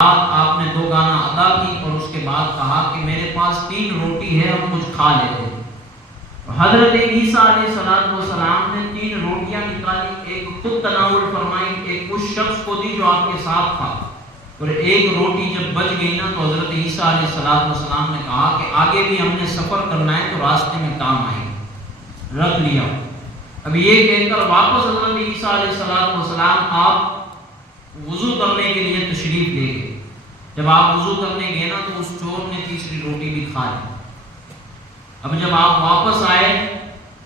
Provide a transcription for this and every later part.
آپ نے 2 گانا ادا کی اور اس کے بعد کہا کہ میرے پاس 3 روٹی ہے اور کچھ کھا لیتے ہیں۔ حضرت عیسیٰ علیہ السلام نے 3 روٹیاں نکالی، ایک خود تناول فرمائی، ایک اس شخص کو دی جو آپ کے ساتھ تھا، اور ایک روٹی جب بچ گئی نا تو حضرت عیسیٰ علیہ السلام نے کہا کہ آگے بھی ہم نے سفر کرنا ہے تو راستے میں کام آئے گی، رکھ لیا۔ اب یہ کہہ کر واپس حضرت عیسیٰ علیہ السلام آپ وضو کرنے کے لیے تشریف لے گئے۔ جب آپ وضو کرنے گئے نا تو اس چور نے تیسری روٹی بھی کھا لی۔ اب جب آپ واپس آئے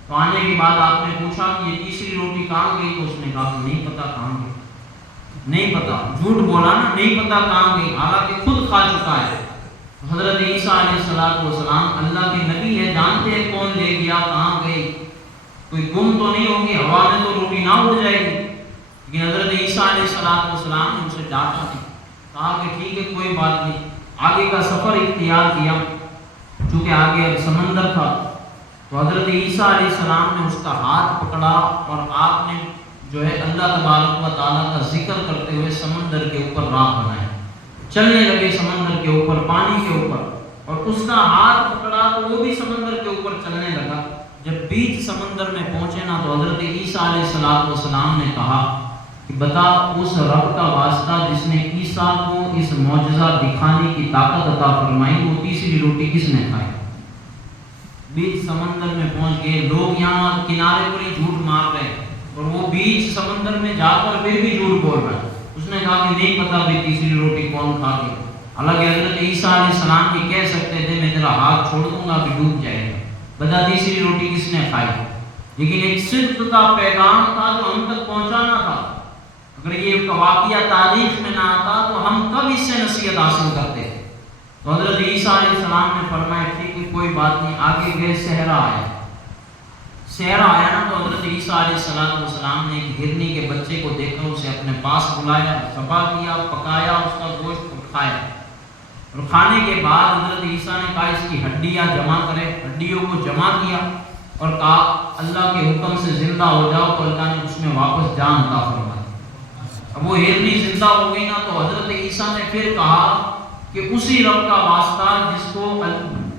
تو آنے کے بعد آپ نے پوچھا کہ یہ تیسری روٹی کہاں گئی، تو اس نے کہا کہ نہیں پتا کہاں گئی، نہیں پتا، جھوٹ بولا نا، نہیں پتا کہاں گئی، حالانکہ خود کھا چکا ہے۔ حضرت عیسیٰ علیہ السلام اللہ کے نبی ہے، جانتے ہیں کون لے گیا، کہاں گئی، کوئی گم تو نہیں ہوگی، ہوا میں تو روٹی نہ اڑ جائے گی۔ لیکن حضرت عیسیٰ علیہ السلام نے ان سے ڈانٹا نہیں، کہا کہ ٹھیک ہے کوئی بات نہیں، آگے کا سفر اختیار کیا۔ چونکہ آگے اب سمندر تھا تو حضرت عیسیٰ علیہ السلام نے اس کا ہاتھ پکڑا اور آپ نے جو ہے اللہ تبارک و تعالیٰ کا ذکر کرتے ہوئے سمندر کے اوپر راہ بنایا، چلنے لگے سمندر کے اوپر، پانی کے اوپر، اور اس کا ہاتھ پکڑا تو وہ بھی سمندر کے اوپر چلنے لگا۔ جب بیچ سمندر میں پہنچے نا تو حضرت عیسیٰ علیہ السلام نے کہا کہ بتا اس رب کا واسطہ جس نے عیسیٰ کو اس معجزہ دکھانے کی طاقت عطا فرمائی، وہ تیسری روٹی کس نے کھائی؟ بیچ سمندر میں پہنچ گئے، لوگ یہاں کنارے پر ہی جھوٹ مار رہے ہیں اور وہ بیچ سمندر میں جا کر پھر بھی جھوٹ بول رہا ہے۔ اس نے کہا کہ نہیں پتا بھی تیسری روٹی کون کھا گئی۔ حالانکہ حضرت عیسیٰ علیہ السلام بھی کہہ سکتے تھے میں تیرا ہاتھ چھوڑ دوں گا بھی ڈوب جائے گا، بتا تیسری روٹی کس نے کھائی؟ لیکن ایک صدق کا پیغام تھا جو ہم تک پہنچانا تھا۔ اگر یہ واقعہ تاریخ میں نہ آتا تو ہم کب اس سے نصیحت حاصل کرتے ہیں؟ تو حضرت عیسیٰ علیہ السلام نے فرمایا ٹھیک ہے کوئی بات نہیں، آگے گئے، صحرا آیا، صحرا آیا نا تو حضرت عیسیٰ علیہ السلام نے ایک ہرنی کے بچے کو دیکھا، اسے اپنے پاس بلایا، ذبح کیا، پکایا، اس کا گوشت کو کھایا، اور کھانے کے بعد حضرت عیسیٰ نے کہا اس کی ہڈیاں جمع کرے، ہڈیوں کو جمع کیا اور کہا اللہ کے حکم سے زندہ ہو جاؤ، تو اللہ نے اس میں واپس جان عطا فرمائی۔ اب وہ ہرنی زندہ ہو گئی نا تو حضرت عیسیٰ نے پھر کہا کہ اسی رب کا واسطہ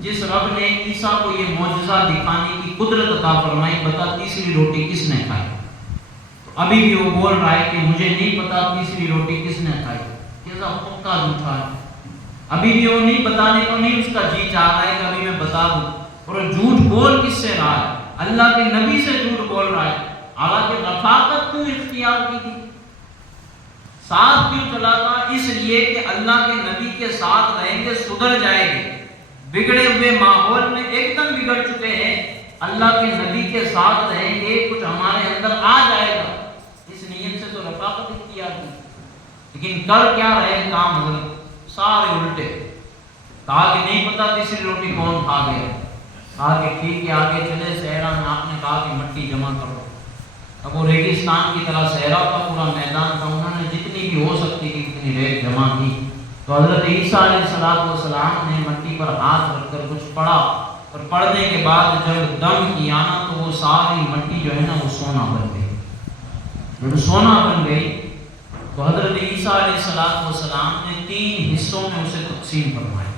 جس رب نے عیسیٰ کو یہ معجزہ دکھانے کی قدرت عطا فرمائی، بتا تیسری روٹی کس نے کھائی؟ تو ابھی بھی وہ بول رہا ہے کہ مجھے نہیں پتا تیسری روٹی کس نے کھائی۔ کیسا پکا جھوٹا ہے، ابھی بھی وہ نہیں بتانے کو نہیں اس کا جی چاہ رہا ہے کہ ابھی میں بتا دوں، اور جھوٹ بول کس سے رہا ہے؟ اللہ کے نبی سے جھوٹ بول رہا ہے۔ حالانکہ رفاقت کیوں اختیار کی تھی، ساتھ کیوں چلا تھا؟ اس لیے کہ اللہ کے نبی کے ساتھ رہیں گے سدھر جائیں گے، بگڑے ہوئے ماحول میں ایک دم بگڑ چکے ہیں، اللہ کے نبی کے ساتھ رہیں گے کچھ ہمارے اندر آ جائے گا، اس نیت سے تو رفاقت اختیار کی۔ لیکن کر کیا رہے کام حضرت سارے الٹے، کہا کہ نہیں پتا تیسری روٹی کون کھا گیا، کہا کہ ٹھیک ہے آگے چلے، صحرا میں آپ نے کہا کہ مٹی جمع کرو۔ اب وہ ریگستان کی طرح صحرا کا پورا میدان تھا، انہوں نے جتنی بھی ہو سکتی تھی اتنی ریت جمع کی، تو حضرت عیسیٰ علیہ السلام نے مٹی پر ہاتھ رکھ کر کچھ پڑھا، اور پڑھنے کے بعد جب دم کیا نا تو وہ ساری مٹی جو ہے نا وہ سونا بن گئی۔ جب سونا بن گئی تو حضرت عیسیٰ علیہ السلام نے 3 حصوں میں اسے تقسیم فرمایا،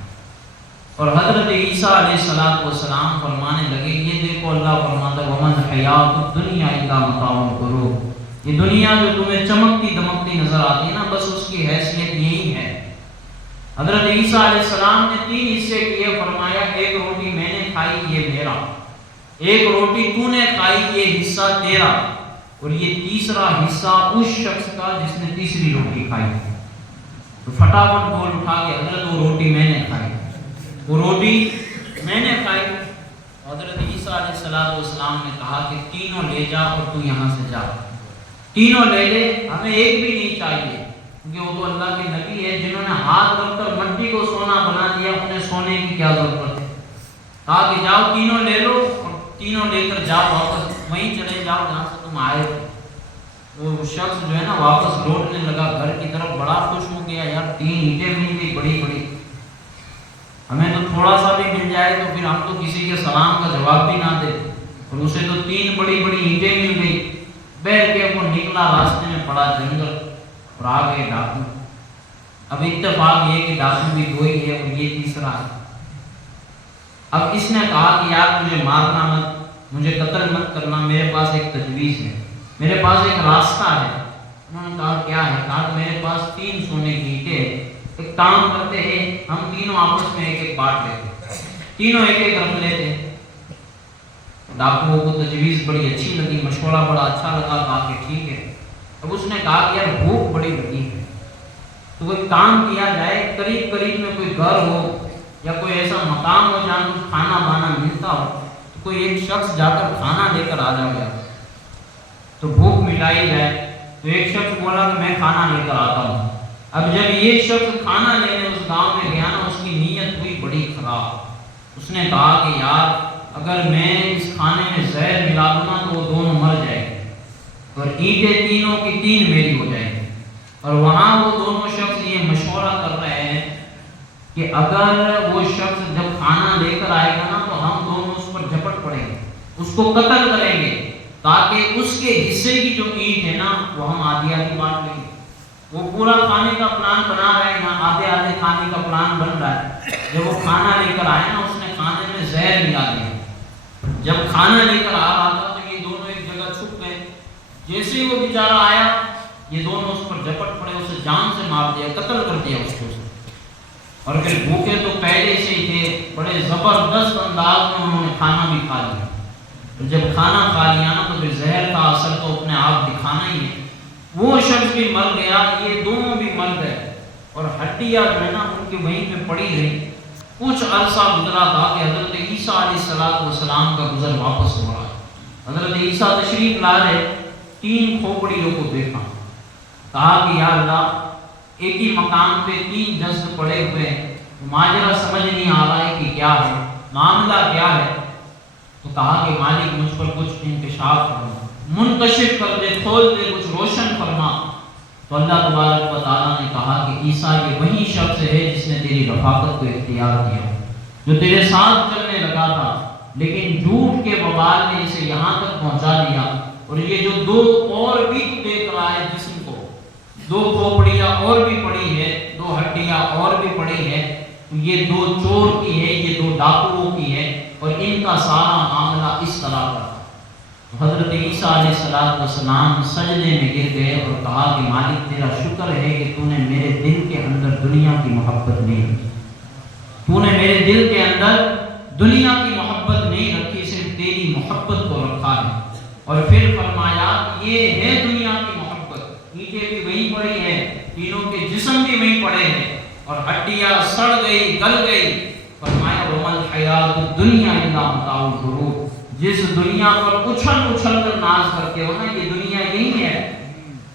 اور حضرت عیسیٰ علیہ السلام فرمانے لگے یہ دیکھو اللہ فرماتا ہے وَمَنْ حَيَاةُ الدُّنْيَا إِلَّا مَتَاعُ الْغُرُورِ، یہ دنیا جو تمہیں چمکتی دمکتی نظر آتی ہے نا بس اس کی حیثیت یہی ہے۔ حضرت عیسیٰ علیہ السلام نے 3 حصے کیے، فرمایا ایک روٹی میں نے کھائی یہ میرا، ایک روٹی تو نے کھائی یہ حصہ تیرا، اور یہ تیسرا حصہ اس شخص کا جس نے تیسری روٹی کھائی۔ تو فٹافٹ بول اٹھا کے حضرت وہ روٹی میں نے کھائی، وہ روٹی میں نے کھائی۔ حضرت عیسیٰ علیہ السلام نے کہا کہ تینوں لے جا اور تو یہاں سے جا، تینوں لے لے، ہمیں ایک بھی نہیں چاہیے، کیونکہ وہ تو اللہ کے نبی ہے جنہوں نے ہاتھ رکھ کر مٹی کو سونا بنا دیا، انہیں سونے کی کیا ضرورت ہے۔ کہا کہ جاؤ تینوں لے لو اور تینوں لے کر جاؤ واپس وہیں چلے جاؤ جہاں سے تم آئے ہو۔ وہ شخص جو ہے نا واپس لوٹنے لگا گھر کی طرف، بڑا خوش ہو گیا، یار 3 اینٹیں مل گئی بڑی بڑی، ہمیں تو تھوڑا سا بھی مل جائے تو پھر ہم تو کسی کے سلام کا جواب بھی نہ دے، اور اسے تو 3 بڑی بڑی اینٹیں مل گئی۔ بیٹھ کے وہ نکلا، راستے میں پڑا جنگل اور آ گئے ڈاکو۔ اب اتفاق یہ کہ ڈاکو بھی 2 ہی ہے اور یہ تیسرا ہے۔ اب اس نے کہا کہ یار مجھے مارنا مت، مجھے قتل مت کرنا، میرے پاس ایک تجویز ہے، میرے پاس ایک راستہ ہے۔ انہوں نے کہا کیا ہے؟ کہا کہ میرے پاس 3 سونے کی اینٹیں، ایک کام کرتے ہیں ہم تینوں آپس میں ایک ایک بانٹ لیتے، تینوں ایک ایک رکھ لیتے۔ ڈاکوؤں کو تجویز بڑی اچھی لگی، مشورہ بڑا اچھا لگا، کہا کہ ٹھیک ہے۔ اب اس نے کہا کہ یار بھوک بڑی لگی ہے، تو کوئی کام کیا جائے، قریب قریب میں کوئی گھر ہو یا کوئی ایسا مقام ہو جہاں کچھ کھانا بانا ملتا ہو، تو کوئی ایک شخص جا کر کھانا لے کر آ جائے گا تو بھوک مٹائی جائے۔ تو ایک شخص بولا کہ میں کھانا لے کر آتا ہوں۔ اب جب یہ شخص کھانا لینے اس گاؤں میں گیا نا، اس کی نیت ہوئی بڑی خراب۔ اس نے کہا کہ یار اگر میں اس کھانے میں زہر ملا دوں نا تو وہ دونوں مر جائیں گے اور اینٹیں تینوں کی 3 میری ہو جائیں گی۔ اور وہاں وہ دونوں شخص یہ مشورہ کر رہے ہیں کہ اگر وہ شخص جب کھانا لے کر آئے گا نا تو ہم دونوں اس پر جھپٹ پڑیں گے، اس کو قتل کریں گے، تاکہ اس کے حصے کی جو اینٹ ہے نا وہ ہم آدھی آدھی بانٹ لیں گے۔ وہ پورا کھانے کا پلان بنا رہے ہیں، آدھے آدھے کھانے کا پلان بن رہا ہے۔ جب وہ کھانا لے کر آئے نا، اس نے کھانے میں زہر ملا دیا۔ جب کھانا لے کر آ رہا تھا تو یہ دونوں ایک جگہ چھپ گئے۔ جیسے ہی وہ بیچارہ آیا، یہ دونوں اس پر جھپٹ پڑے، اسے جان سے مار دیا، قتل کر دیا اس کو۔ اور پھر بھوکے تو پہلے سے ہی تھے، بڑے زبردست انداز میں انہوں نے کھانا بھی کھا لیا۔ جب کھانا کھا لیا نا تو پھر زہر کا اثر تو اپنے آپ دکھانا ہی ہے۔ وہ شخص بھی مر گیا، یہ دونوں بھی مر گئے، اور ہڈیاں جو ہے نا ان کی وہیں پہ پڑی رہی۔ کچھ عرصہ گزرا تھا کہ حضرت عیسیٰ علیہ السلام کا گزر واپس ہو رہا ہے۔ حضرت عیسیٰ تشریف لا رہے، 3 کھوپڑیوں کو دیکھا، کہا کہ یا اللہ ایک ہی مقام پہ 3 جسد پڑے ہوئے ہیں، ماجرا سمجھ نہیں آ رہا ہے کہ کیا ہے، معاملہ کیا ہے۔ تو کہا کہ مالک مجھ پر کچھ انکشاف فرما، منکشف کر دے، کھول دے، کچھ روشن فرما۔ تو اللہ تبارک و تعالیٰ نے کہا کہ عیسیٰ یہ وہی شخص ہے جس نے تیری رفاقت کو اختیار کیا، جو تیرے ساتھ چلنے لگا تھا، لیکن جھوٹ کے وبال نے اسے یہاں تک پہنچا دیا۔ اور یہ جو 2 اور بھی دیکھ رہا ہے جسم کو، 2 کھوپڑیاں اور بھی پڑی ہے، 2 ہڈیاں اور بھی پڑی ہے، یہ 2 چور کی ہے، یہ 2 ڈاکوؤں کی ہے، اور ان کا سارا معاملہ اس طرح کا۔ حضرت عیسیٰ علیہ السلام سجدے میں گر گئے اور کہا کہ مالک تیرا شکر ہے کہ تو نے میرے دل کے اندر دنیا کی محبت نہیں رکھی، تو نے میرے دل کے اندر دنیا کی محبت نہیں رکھی، صرف تیری محبت کو رکھا ہے۔ اور پھر فرمایا یہ ہے دنیا کی محبت، اینٹیں بھی وہیں پڑی ہیں، تینوں کے جسم بھی وہیں پڑے ہیں، اور ہڈیاں سڑ گئی، گل گئی۔ فرمایا وَمَا الْحَيَاةُ الدُّنْيَا إِلَّا مَتَاعُ الْغُرُورِ، جس دنیا پر اچھل اچھل کر ناز کرتے ہو نا، یہ دنیا یہی ہے۔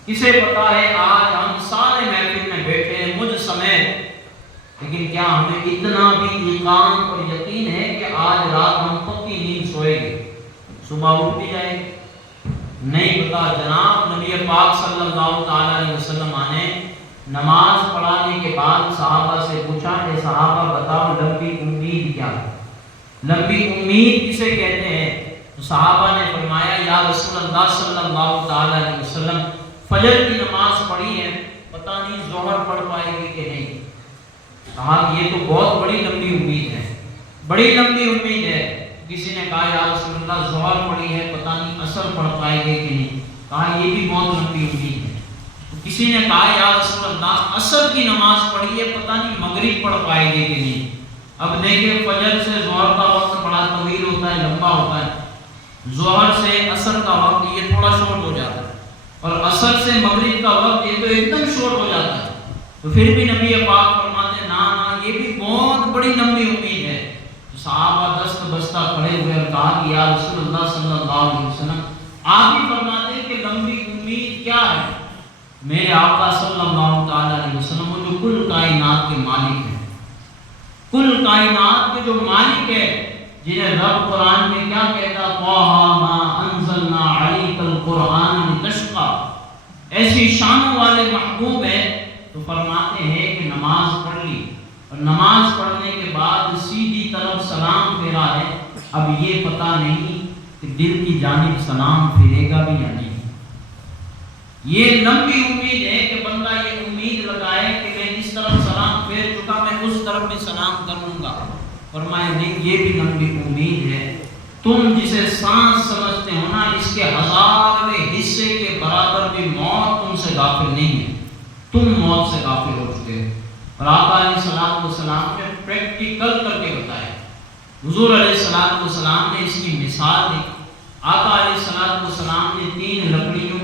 کسے پتا ہے آج ہم سارے محفل میں بیٹھے مجھ سمیت، لیکن کیا ہمیں اتنا بھی ایقان اور یقین ہے کہ آج رات ہم پکی نیند سوئے گے، صبح اٹھ بھی جائے گے؟ نہیں پتا۔ جناب نبی پاک صلی اللہ تعالیٰ علیہ وسلم نے نماز پڑھانے کے بعد صحابہ سے پوچھا کہ صحابہ بتاؤ لمبی امید کیا ہے؟ لمبی امید کسے کہتے ہیں؟ تو صحابہ نے فرمایا یا رسول اللہ صلی اللہ تعالیٰ علیہ وسلم فجر کی نماز پڑھی ہے، پتہ نہیں ظہر پڑھ پائے گی کہ نہیں۔ کہا کہ یہ تو بہت بڑی لمبی امید ہے، بڑی لمبی امید ہے۔ کسی نے کہا یا رسول اللہ ظہر پڑھی ہے، پتہ نہیں عصر پڑھ پائے گی کہ نہیں۔ کہا یہ بھی بہت لمبی امید ہے۔ کسی نے کہا یا رسول اللہ عصر کی نماز پڑھی ہے، پتہ نہیں مغرب پڑھ پائے گی کہ نہیں۔ اب دیکھیں فجر سے ظہر کا وقت بڑا طویل ہوتا ہے، لمبا ہوتا ہے، ظہر سے عصر کا وقت یہ تھوڑا شارٹ ہو جاتا ہے، اور عصر سے مغرب کا وقت یہ تو ایک دم شارٹ ہو جاتا ہے۔ تو پھر بھی نبی پاک فرماتے ہیں نا یہ بھی بہت بڑی لمبی امید ہے۔ تو صحابہ دست بستہ کھڑے ہوئے اور کہا کہ یا رسول اللہ صلی اللہ علیہ وسلم آپ ہی فرماتے ہیں کہ لمبی امید کیا ہے؟ میرے آقا صلی اللہ تعالیٰ علیہ وسلم وہ جو کل کائنات کے مالک ہیں، کل کائنات کے جو مالک ہے، جنہیں رب قرآن میں کیا کہتا طٰہٰ مَا أَنزَلْنَا عَلَيْكَ الْقُرْآنَ لِتَشْقَىٰ، ایسی شانوں والے محبوب ہے۔ تو فرماتے ہیں کہ نماز پڑھ لی، اور نماز پڑھنے کے بعد سیدھی طرف سلام پھیرا ہے، اب یہ پتہ نہیں کہ دل کی جانب سلام پھیرے گا بھی یا نہیں۔ یہ لمبی امید ہے کہ بندہ یہ امید لگائے کہ میں اس طرف سلام پھیر چکا، میں اس طرف بھی سلام کروں گا۔ فرمایا نہیں، یہ بھی لمبی امید ہے، تم جسے سانس سمجھتے ہو نا، اس کے 1000ویں حصے کے برابر بھی موت تم سے غافل نہیں ہے، تم موت سے غافل ہو چکے ہو۔ اور آقا علیہ السلام نے پریکٹیکل کر کے بتایا، حضور علیہ السلام نے اس کی مثال دی۔ آقا علیہ السلام نے 3